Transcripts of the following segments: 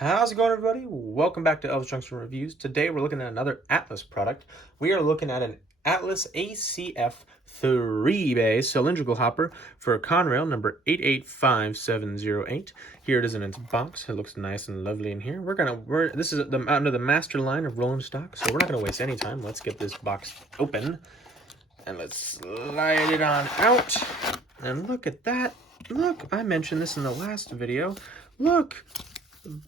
How's it going, everybody? Welcome back to Elvis Junction Reviews. Today we're looking at another Atlas product. We are looking at an Atlas ACF 3-bay cylindrical hopper for Conrail number 885708. Here it is in its box. It looks nice and lovely in here. This is under the master line of rolling stock, so we're not gonna waste any time. Let's get this box open and let's slide it on out. And look at that. Look, I mentioned this in the last video. Look.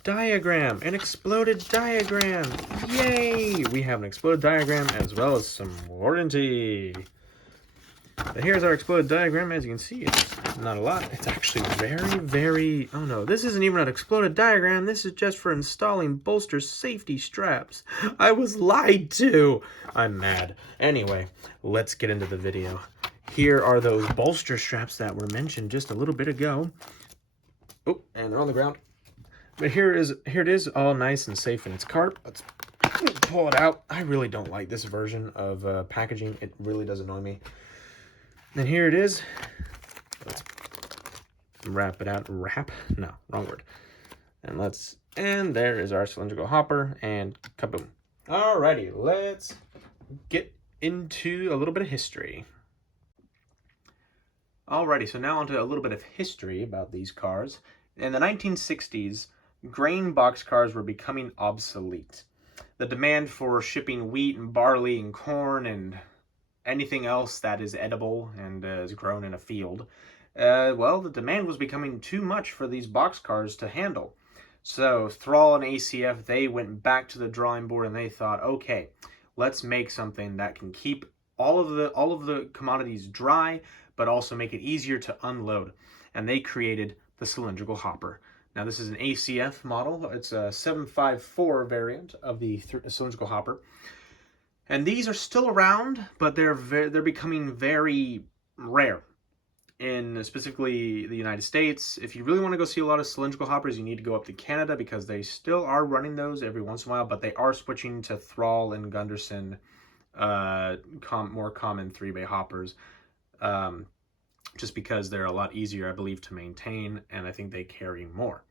Diagram, an exploded diagram. Yay! We have an exploded diagram as well as some warranty. But here's our exploded diagram. As you can see, it's not a lot. It's actually very, oh no, this isn't even an exploded diagram. This is just for installing bolster safety straps. I was lied to. I'm mad. Anyway, let's get into the video. Here are those bolster straps that were mentioned just a little bit ago. Oh, and they're on the ground. But here it is, all nice and safe in its cart. Let's pull it out. I really don't like this version of packaging. It really does annoy me. And here it is. Let's wrap it out. Wrap? No, wrong word. And there is our cylindrical hopper, and kaboom. Alrighty, let's get into a little bit of history. Alrighty, so now onto a little bit of history about these cars. In the 1960s, grain boxcars were becoming obsolete. The demand for shipping wheat and barley and corn and anything else that is edible and is grown in a field, well, the demand was becoming too much for these boxcars to handle. So Thrall and ACF, they went back to the drawing board and they thought, okay, let's make something that can keep all of the commodities dry, but also make it easier to unload. And they created the cylindrical hopper. Now this is an ACF model. It's a 754 variant of the cylindrical hopper. And these are still around, but they're becoming very rare in specifically the United States. If you really want to go see a lot of cylindrical hoppers, you need to go up to Canada because they still are running those every once in a while, but they are switching to Thrall and Gunderson, more common 3-bay hoppers. Just because they're a lot easier, I believe, to maintain, and I think they carry more.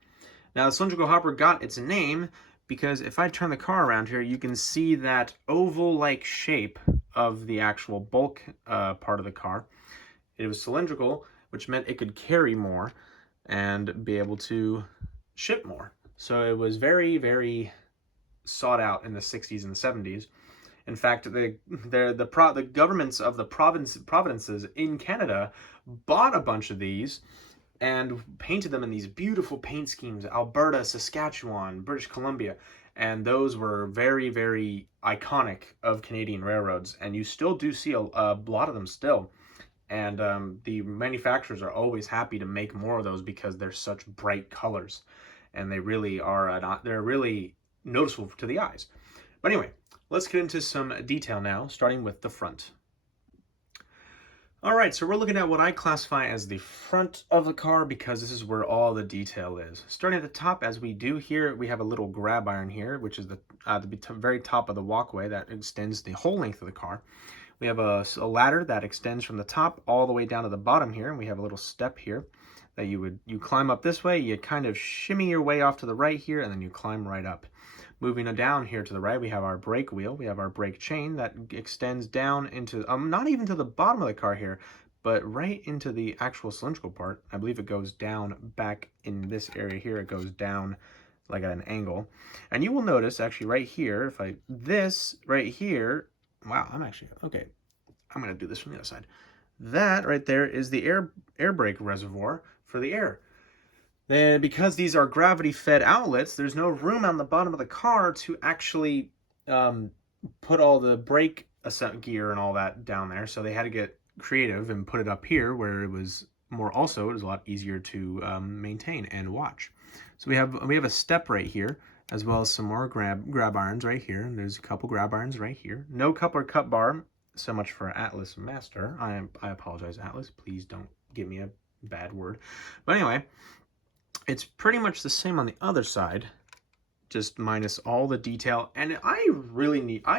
Now, the cylindrical hopper got its name because if I turn the car around here, you can see that oval-like shape of the actual bulk part of the car. It was cylindrical, which meant it could carry more and be able to ship more. So it was very sought out in the 60s and the 70s. In fact, the governments of the provinces in Canada bought a bunch of these and painted them in these beautiful paint schemes. Alberta, Saskatchewan, British Columbia, and those were very iconic of Canadian railroads. And you still do see a lot of them still. And the manufacturers are always happy to make more of those because they're such bright colors, and they really are. They're really noticeable to the eyes. But anyway. Let's get into some detail now, starting with the front. All right, so we're looking at what I classify as the front of the car because this is where all the detail is. Starting at the top, as we do here, we have a little grab iron here, which is the very top of the walkway that extends the whole length of the car. We have a ladder that extends from the top all the way down to the bottom here, and we have a little step here that you climb up this way, you kind of shimmy your way off to the right here, and then you climb right up. Moving down here to the right, we have our brake wheel. We have our brake chain that extends down into, not even to the bottom of the car here, but right into the actual cylindrical part. I believe it goes down back in this area here. It goes down like at an angle. And you will notice actually right here, this right here, wow, I'm going to do this from the other side. That right there is the air brake reservoir for the air. Then, because these are gravity-fed outlets, there's no room on the bottom of the car to actually put all the brake gear and all that down there. So they had to get creative and put it up here where it was a lot easier to maintain and watch. So we have a step right here, as well as some more grab irons right here. And there's a couple grab irons right here. No coupler cut bar. So much for Atlas Master. I apologize, Atlas. Please don't give me a bad word. But anyway. It's pretty much the same on the other side, just minus all the detail. And I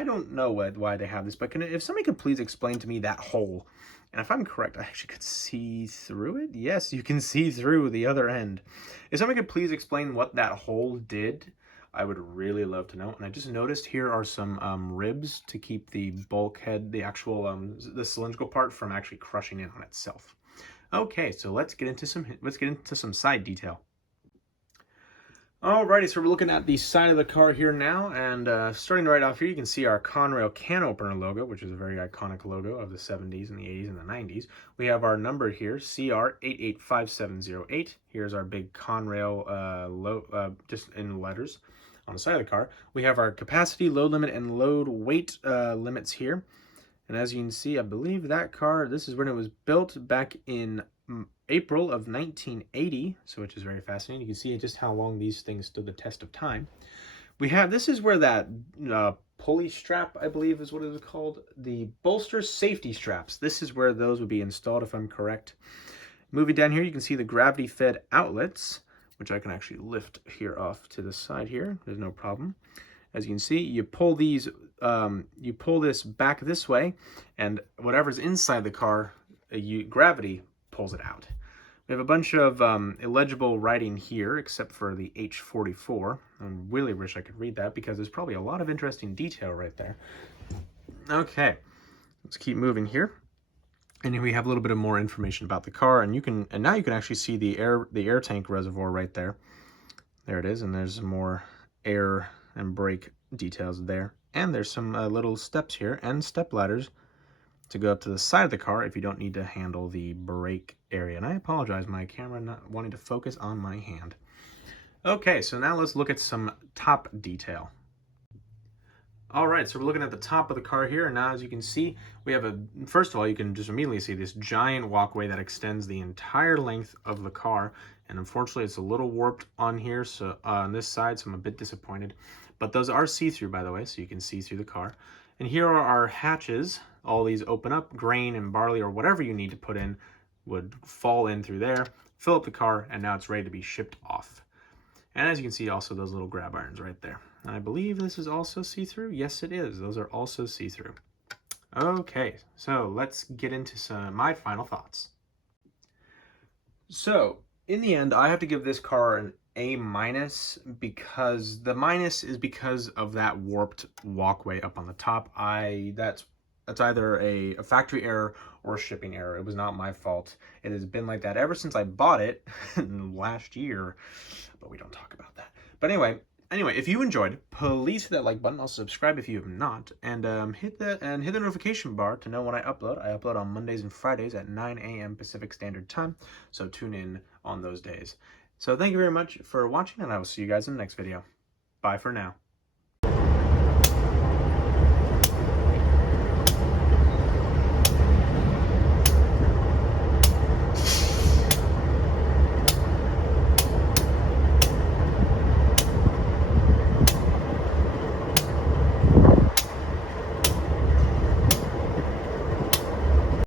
don't know why they have this, but if somebody could please explain to me that hole And if I'm correct, I actually could see through it. Yes, you can see through the other end. If somebody could please explain what that hole did, I would really love to know. And I just noticed here are some ribs to keep the bulkhead, the actual the cylindrical part, from actually crushing in on itself. Okay, so let's get into some side detail. Alrighty, so we're looking at the side of the car here now, and starting right off here, you can see our Conrail can opener logo, which is a very iconic logo of the 70s and the 80s and the 90s. We have our number here, CR885708. Here's our big Conrail just in letters on the side of the car. We have our capacity, load limit, and load weight limits here. And as you can see, I believe that car, this is when it was built back in April of 1980, so which is very fascinating. You can see just how long these things stood the test of time. We have, this is where that pulley strap, I believe is what it was called, the bolster safety straps. This is where those would be installed, if I'm correct. Moving down here, you can see the gravity fed outlets, which I can actually lift here off to the side here. There's no problem. As you can see, you pull these, you pull this back this way, and whatever's inside the car, gravity pulls it out. We have a bunch of illegible writing here, except for the H44. I really wish I could read that because there's probably a lot of interesting detail right there. Okay, let's keep moving here. And here we have a little bit of more information about the car, and now you can actually see the air tank reservoir right there. There it is, and there's more air and brake details there. And there's some little steps here and step ladders to go up to the side of the car if you don't need to handle the brake area. And I apologize, my camera not wanting to focus on my hand. Okay, so now let's look at some top detail. All right, so we're looking at the top of the car here, and now as you can see, we have first of all, you can just immediately see this giant walkway that extends the entire length of the car, and unfortunately it's a little warped on here, so on this side, so I'm a bit disappointed. But those are see-through, by the way, so you can see through the car. And here are our hatches. All these open up, grain and barley or whatever you need to put in would fall in through there, fill up the car, and now it's ready to be shipped off. And as you can see, also those little grab irons right there. And I believe this is also see-through. Yes, it is. Those are also see-through. Okay, so let's get into my final thoughts. So, in the end, I have to give this car an A-, because the minus is because of that warped walkway up on the top. That's either a factory error or a shipping error. It was not my fault. It has been like that ever since I bought it last year, but we don't talk about that. But anyway, if you enjoyed, please hit that like button. Also subscribe if you have not, and hit the notification bar to know when I upload. I upload on Mondays and Fridays at 9 a.m. Pacific Standard Time, so tune in on those days. So thank you very much for watching, and I will see you guys in the next video. Bye for now.